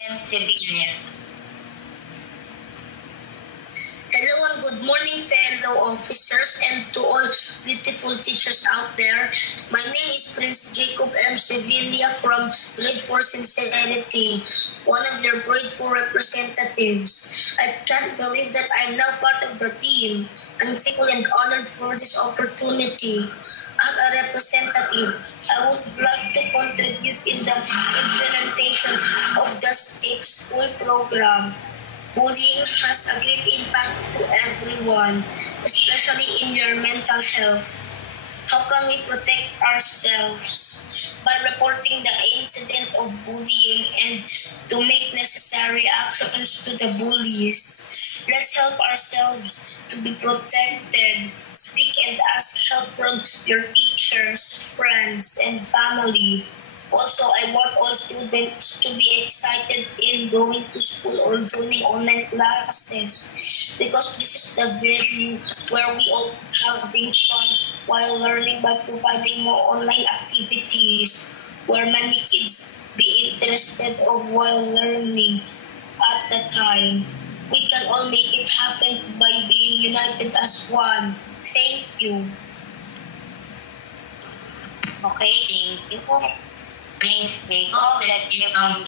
Sevilla. Hello and good morning, fellow officers, and to all beautiful teachers out there. My name is Prince Jacob M. Sevilla from Grade 4 Sincerity, one of your Grade 4 representatives. I can't believe that I'm now part of the team. I'm thankful and honored for this opportunity. As a representative, I would like to contribute in the implementation of the Safe School program. Bullying has a great impact to everyone, especially in your mental health. How can we protect ourselves? By reporting the incident of bullying and to make necessary actions to the bullies. Let's help ourselves to be protected. Speak and ask help from your teachers, friends, and family. Also, I want all students to be excited in going to school or joining online classes because this is the venue where we all have been fun while learning by providing more online activities where many kids be interested of while learning at the time. We can all make it happen by being united as one. Thank you. Okay, thank you. Prince Jacob, let's hear from